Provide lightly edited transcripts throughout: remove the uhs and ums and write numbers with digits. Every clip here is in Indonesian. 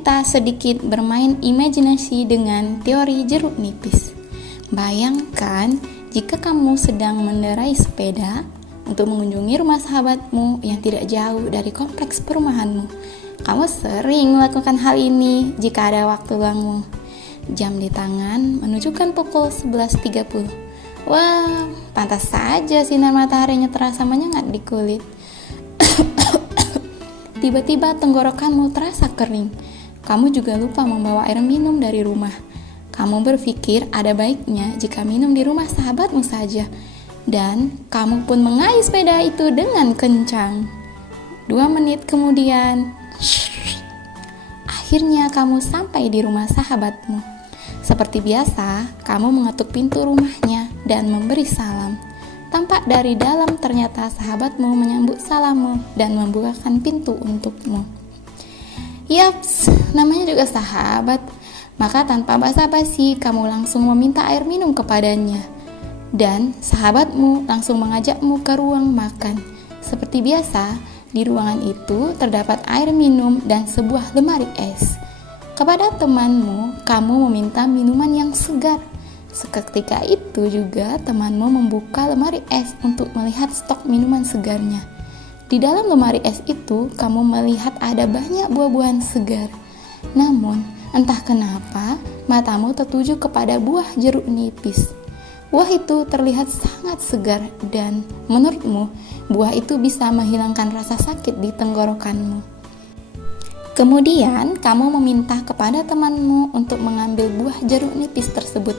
kita sedikit bermain imajinasi dengan teori jeruk nipis. Bayangkan jika kamu sedang mengendarai sepeda untuk mengunjungi rumah sahabatmu yang tidak jauh dari kompleks perumahanmu. Kamu sering melakukan hal ini jika ada waktu luangmu. Jam di tangan menunjukkan pukul 11.30. Wah, pantas saja sinar mataharinya terasa menyengat di kulit. Tiba-tiba tenggorokanmu terasa kering. Kamu juga lupa membawa air minum dari rumah. Kamu berpikir ada baiknya jika minum di rumah sahabatmu saja. Dan kamu pun mengayuh sepeda itu dengan kencang. 2 menit kemudian, akhirnya kamu sampai di rumah sahabatmu. Seperti biasa, kamu mengetuk pintu rumahnya dan memberi salam. Tampak dari dalam ternyata sahabatmu menyambut salammu dan membukakan pintu untukmu. Yaps, namanya juga sahabat. Maka tanpa basa-basi, kamu langsung meminta air minum kepadanya. Dan sahabatmu langsung mengajakmu ke ruang makan. Seperti biasa, di ruangan itu terdapat air minum dan sebuah lemari es. Kepada temanmu, kamu meminta minuman yang segar. Seketika itu juga temanmu membuka lemari es untuk melihat stok minuman segarnya. Di dalam lemari es itu, kamu melihat ada banyak buah-buahan segar. Namun, entah kenapa, matamu tertuju kepada buah jeruk nipis. Buah itu terlihat sangat segar dan menurutmu, buah itu bisa menghilangkan rasa sakit di tenggorokanmu. Kemudian, kamu meminta kepada temanmu untuk mengambil buah jeruk nipis tersebut.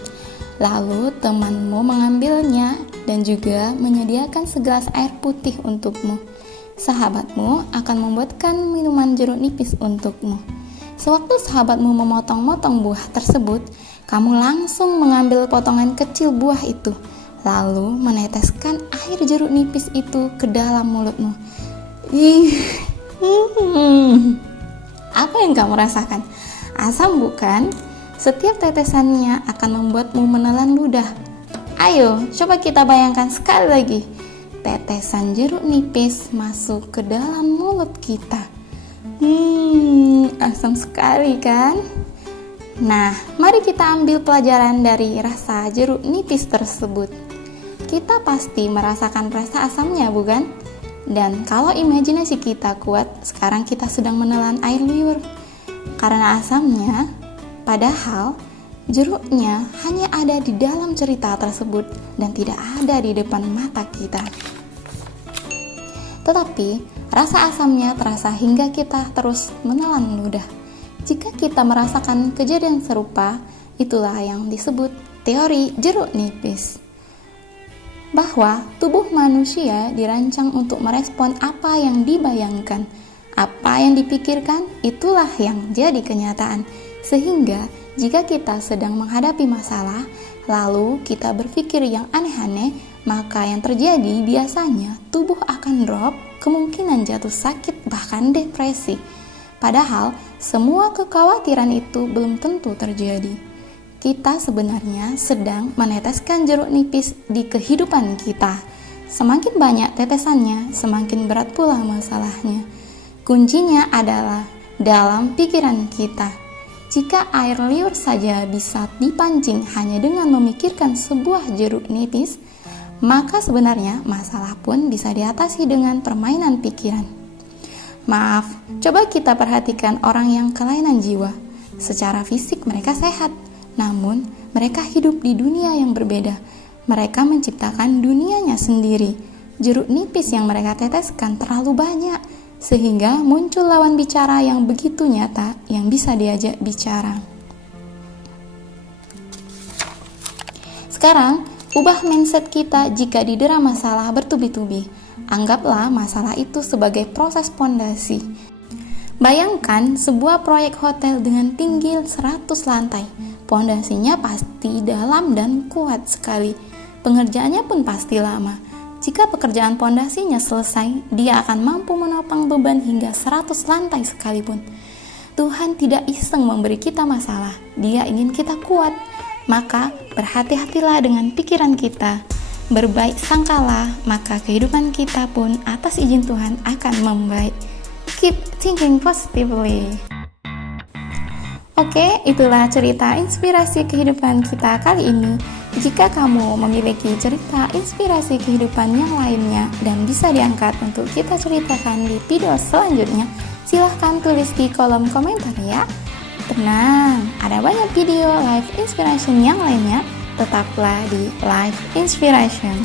Lalu, temanmu mengambilnya dan juga menyediakan segelas air putih untukmu. Sahabatmu akan membuatkan minuman jeruk nipis untukmu. Sewaktu sahabatmu memotong-motong buah tersebut, kamu langsung mengambil potongan kecil buah itu, lalu meneteskan air jeruk nipis itu ke dalam mulutmu. Apa yang kamu rasakan? Asam bukan? Setiap tetesannya akan membuatmu menelan ludah. Ayo, coba kita bayangkan sekali lagi. Tetesan jeruk nipis masuk ke dalam mulut kita. Asam sekali kan? Nah, mari kita ambil pelajaran dari rasa jeruk nipis tersebut. Kita pasti merasakan rasa asamnya, bukan? Dan kalau imajinasi kita kuat, sekarang kita sedang menelan air liur. Karena asamnya, padahal jeruknya hanya ada di dalam cerita tersebut dan tidak ada di depan mata kita. Tetapi, rasa asamnya terasa hingga kita terus menelan ludah. Jika kita merasakan kejadian serupa, itulah yang disebut teori jeruk nipis. Bahwa tubuh manusia dirancang untuk merespon apa yang dibayangkan, apa yang dipikirkan, itulah yang jadi kenyataan. Sehingga jika kita sedang menghadapi masalah, lalu kita berpikir yang aneh-aneh, maka yang terjadi biasanya tubuh akan drop, kemungkinan jatuh sakit, bahkan depresi. Padahal, semua kekhawatiran itu belum tentu terjadi. Kita sebenarnya sedang meneteskan jeruk nipis di kehidupan kita. Semakin banyak tetesannya, semakin berat pula masalahnya. Kuncinya adalah dalam pikiran kita. Jika air liur saja bisa dipancing hanya dengan memikirkan sebuah jeruk nipis, maka sebenarnya masalah pun bisa diatasi dengan permainan pikiran. Maaf, coba kita perhatikan orang yang kelainan jiwa. Secara fisik mereka sehat, namun mereka hidup di dunia yang berbeda. Mereka menciptakan dunianya sendiri. Jeruk nipis yang mereka teteskan terlalu banyak, sehingga muncul lawan bicara yang begitu nyata yang bisa diajak bicara. Sekarang, ubah mindset kita jika didera masalah bertubi-tubi. Anggaplah masalah itu sebagai proses pondasi. Bayangkan sebuah proyek hotel dengan tinggi 100 lantai. Pondasinya pasti dalam dan kuat sekali. Pengerjaannya pun pasti lama. Jika pekerjaan pondasinya selesai, dia akan mampu menopang beban hingga 100 lantai sekalipun. Tuhan tidak iseng memberi kita masalah. Dia ingin kita kuat. Maka berhati-hatilah dengan pikiran kita. Berbaik sangkalah, maka kehidupan kita pun atas izin Tuhan akan membaik. Keep thinking positively. Oke, itulah cerita inspirasi kehidupan kita kali ini. Jika kamu memiliki cerita inspirasi kehidupan yang lainnya dan bisa diangkat untuk kita ceritakan di video selanjutnya, silahkan tulis di kolom komentar ya. Tenang, ada banyak video live inspiration yang lainnya. Tetaplah di Live Inspiration.